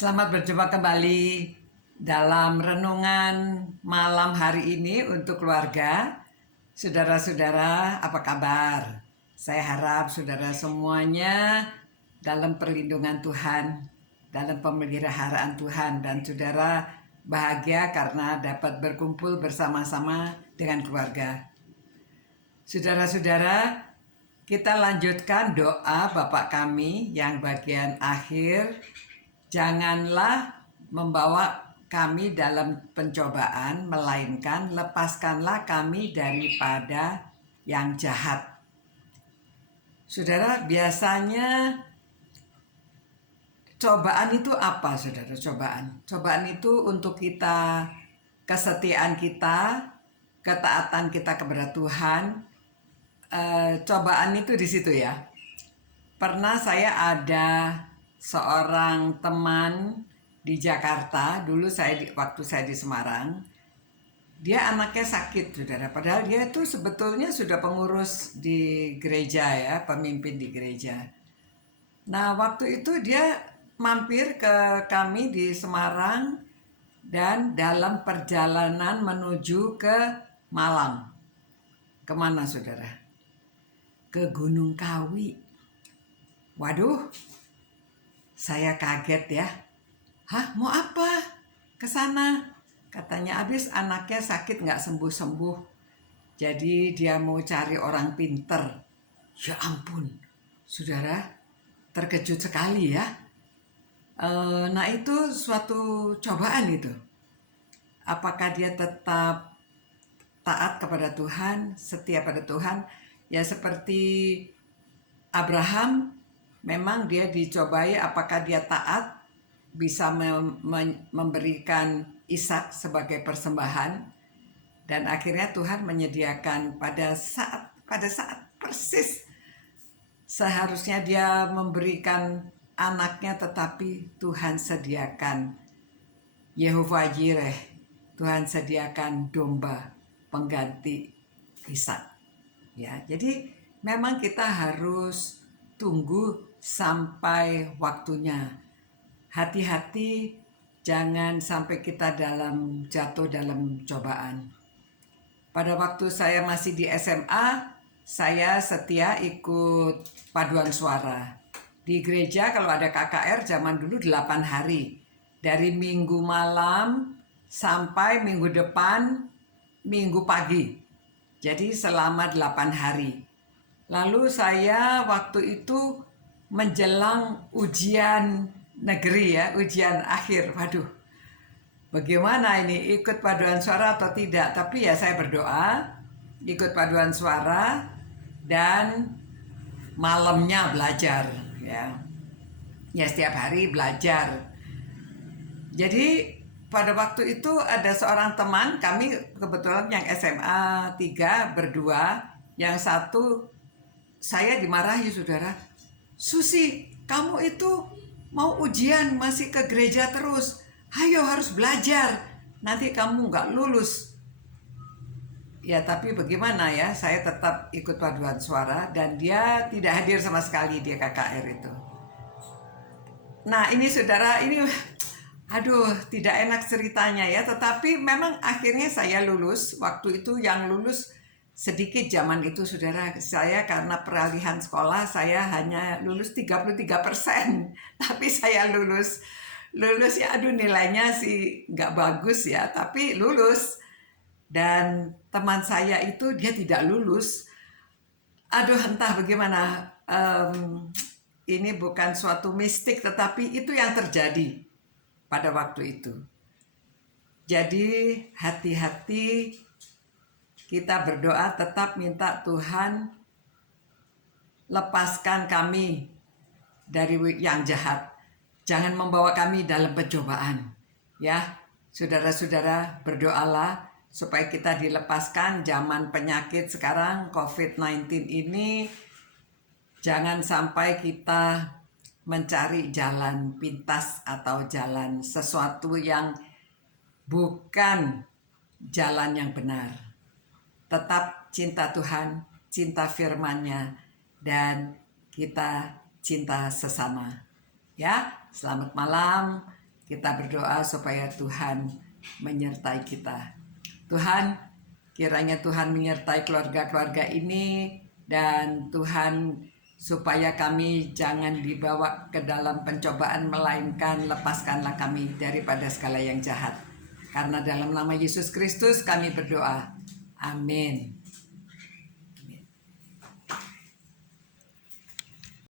Selamat berjumpa kembali dalam renungan malam hari ini untuk keluarga. Saudara-saudara, apa kabar? Saya harap saudara semuanya dalam perlindungan Tuhan, dalam pemeliharaan Tuhan, dan saudara bahagia karena dapat berkumpul bersama-sama dengan keluarga. Saudara-saudara, kita lanjutkan doa Bapa kami yang bagian akhir. Janganlah membawa kami dalam pencobaan, melainkan lepaskanlah kami daripada yang jahat. Saudara, biasanya cobaan itu apa, saudara? Cobaan itu untuk kita, kesetiaan kita, ketaatan kita kepada Tuhan. Cobaan itu di situ ya. Pernah saya ada seorang teman di Jakarta, dulu waktu saya di Semarang, dia anaknya sakit, saudara. Padahal dia itu sebetulnya sudah pengurus di gereja ya, pemimpin di gereja. Nah, waktu itu dia mampir ke kami di Semarang dan dalam perjalanan menuju ke Malang. Kemana, saudara? Ke Gunung Kawi. Waduh, saya kaget ya. Hah, mau apa? Ke sana. Katanya habis anaknya sakit nggak sembuh-sembuh. Jadi dia mau cari orang pinter. Ya ampun, saudara, terkejut sekali ya. Nah itu suatu cobaan itu. Apakah dia tetap taat kepada Tuhan, setia pada Tuhan? Ya seperti Abraham, memang dia dicobai apakah dia taat, bisa memberikan Ishak sebagai persembahan, dan akhirnya Tuhan menyediakan pada saat persis seharusnya dia memberikan anaknya, tetapi Tuhan sediakan Yehova Jireh, Tuhan sediakan domba pengganti Ishak. Ya, jadi memang kita harus tunggu sampai waktunya. Hati-hati jangan sampai kita jatuh dalam cobaan. Pada waktu saya masih di SMA, saya setia ikut paduan suara. Di gereja kalau ada KKR zaman dulu 8 hari. Dari minggu malam sampai minggu depan, minggu pagi. Jadi selama 8 hari. Lalu saya waktu itu menjelang ujian negeri ya, ujian akhir. Waduh, bagaimana ini, ikut paduan suara atau tidak? Tapi ya saya berdoa, ikut paduan suara, dan malamnya belajar ya. Ya setiap hari belajar. Jadi pada waktu itu ada seorang teman, kami kebetulan yang SMA 3 berdua, yang satu saya dimarahi, saudara. Susi, kamu itu mau ujian masih ke gereja terus. Ayo harus belajar, nanti kamu nggak lulus. Ya tapi bagaimana ya, saya tetap ikut paduan suara dan dia tidak hadir sama sekali di KKR itu. Nah ini saudara, ini aduh tidak enak ceritanya ya. Tetapi memang akhirnya saya lulus. Waktu itu yang lulus sedikit zaman itu, saudara. Saya karena peralihan sekolah, saya hanya lulus 33%. Tapi saya lulus ya, aduh nilainya sih nggak bagus ya, tapi lulus. Dan teman saya itu dia tidak lulus. Aduh entah bagaimana, ini bukan suatu mistik, tetapi itu yang terjadi pada waktu itu. Jadi hati-hati, kita berdoa tetap minta Tuhan lepaskan kami dari yang jahat. Jangan membawa kami dalam pencobaan. Ya, saudara-saudara, berdoalah supaya kita dilepaskan zaman penyakit sekarang COVID-19 ini. Jangan sampai kita mencari jalan pintas atau jalan sesuatu yang bukan jalan yang benar. Tetap cinta Tuhan, cinta firman-Nya, dan kita cinta sesama. Ya, selamat malam. Kita berdoa supaya Tuhan menyertai kita. Tuhan, kiranya Tuhan menyertai keluarga-keluarga ini, dan Tuhan supaya kami jangan dibawa ke dalam pencobaan, melainkan lepaskanlah kami daripada segala yang jahat. Karena dalam nama Yesus Kristus kami berdoa. Amin.